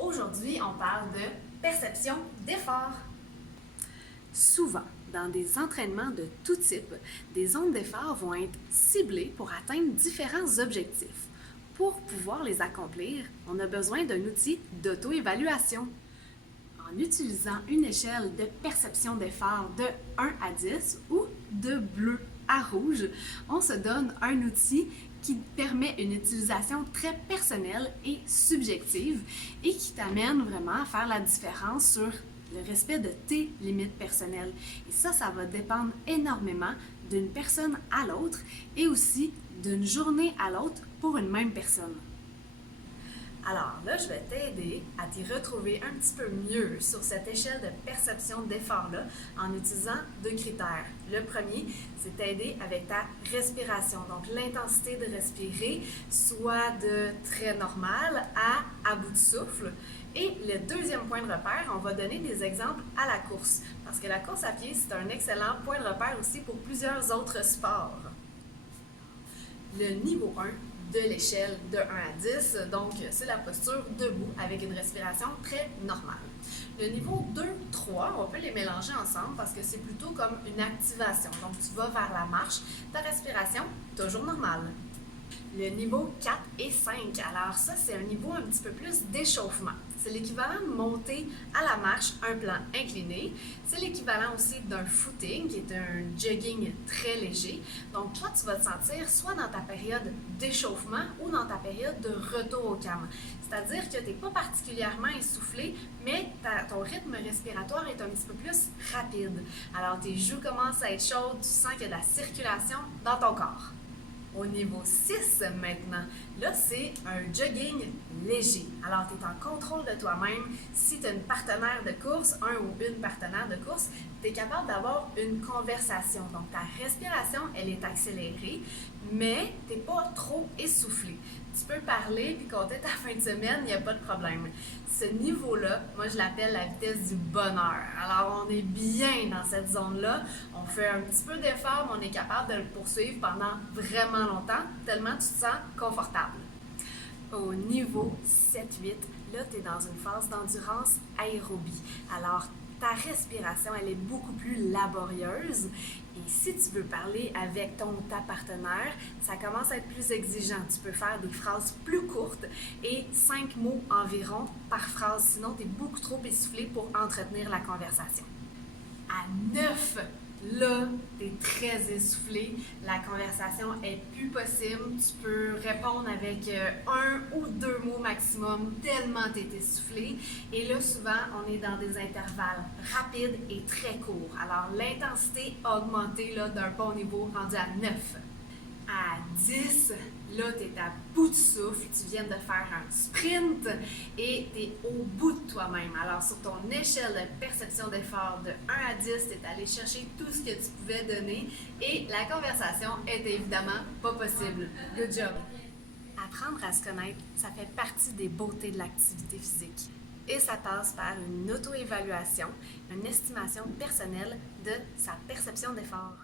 Aujourd'hui, on parle de perception d'effort. Souvent, dans des entraînements de tout type, des zones d'effort vont être ciblées pour atteindre différents objectifs. Pour pouvoir les accomplir, on a besoin d'un outil d'auto-évaluation. En utilisant une échelle de perception d'effort de 1 à 10 ou de bleu à rouge, on se donne un outil qui permet une utilisation très personnelle et subjective et qui t'amène vraiment à faire la différence sur le respect de tes limites personnelles. Et ça va dépendre énormément d'une personne à l'autre et aussi d'une journée à l'autre pour une même personne. Alors là, je vais t'aider à t'y retrouver un petit peu mieux sur cette échelle de perception d'effort-là en utilisant deux critères. Le premier, c'est t'aider avec ta respiration. Donc, l'intensité de respirer, soit de très normal à bout de souffle. Et le deuxième point de repère, on va donner des exemples à la course. Parce que la course à pied, c'est un excellent point de repère aussi pour plusieurs autres sports. Le niveau 1 de l'échelle de 1 à 10, donc c'est la posture debout avec une respiration très normale. Le niveau 2, 3, on peut les mélanger ensemble parce que c'est plutôt comme une activation. Donc tu vas vers la marche, ta respiration toujours normale. Le niveau 4 et 5, alors ça c'est un niveau un petit peu plus d'échauffement. C'est l'équivalent de monter à la marche un plan incliné. C'est l'équivalent aussi d'un footing, qui est un jogging très léger. Donc toi, tu vas te sentir soit dans ta période d'échauffement ou dans ta période de retour au calme. C'est-à-dire que tu n'es pas particulièrement essoufflé, mais ton rythme respiratoire est un petit peu plus rapide. Alors tes joues commencent à être chaudes, tu sens qu'il y a de la circulation dans ton corps. Au niveau 6 maintenant, là c'est un jogging léger. Alors tu es en contrôle de toi-même. Si tu as une partenaire de course, un ou une partenaire de course, tu es capable d'avoir une conversation. Donc ta respiration, elle est accélérée, mais tu n'es pas trop essoufflé. Tu peux parler puis compter ta fin de semaine, il n'y a pas de problème. Ce niveau-là, moi je l'appelle la vitesse du bonheur. Alors on est bien dans cette zone-là, on fait un petit peu d'effort, mais on est capable de le poursuivre pendant vraiment longtemps, tellement tu te sens confortable. Au niveau 7-8, là tu es dans une phase d'endurance aérobie. Alors ta respiration, elle est beaucoup plus laborieuse. Et si tu veux parler avec ton ou ta partenaire, ça commence à être plus exigeant. Tu peux faire des phrases plus courtes et 5 mots environ par phrase. Sinon, tu es beaucoup trop essoufflé pour entretenir la conversation. À 9, là, tu es très essoufflé. La conversation est plus possible. Tu peux répondre avec un ou deux mots maximum, tellement tu es essoufflé. Et là, souvent, on est dans des intervalles rapides et très courts. Alors, l'intensité a augmenté là, d'un bon niveau, rendu à 9. À 10, là, tu es à bout de souffle, tu viens de faire un sprint et tu es au bout de toi-même. Alors, sur ton échelle de perception d'effort de 1 à 10, tu es allé chercher tout ce que tu pouvais donner et la conversation était évidemment pas possible. Good job! Apprendre à se connaître, ça fait partie des beautés de l'activité physique. Et ça passe par une auto-évaluation, une estimation personnelle de sa perception d'effort.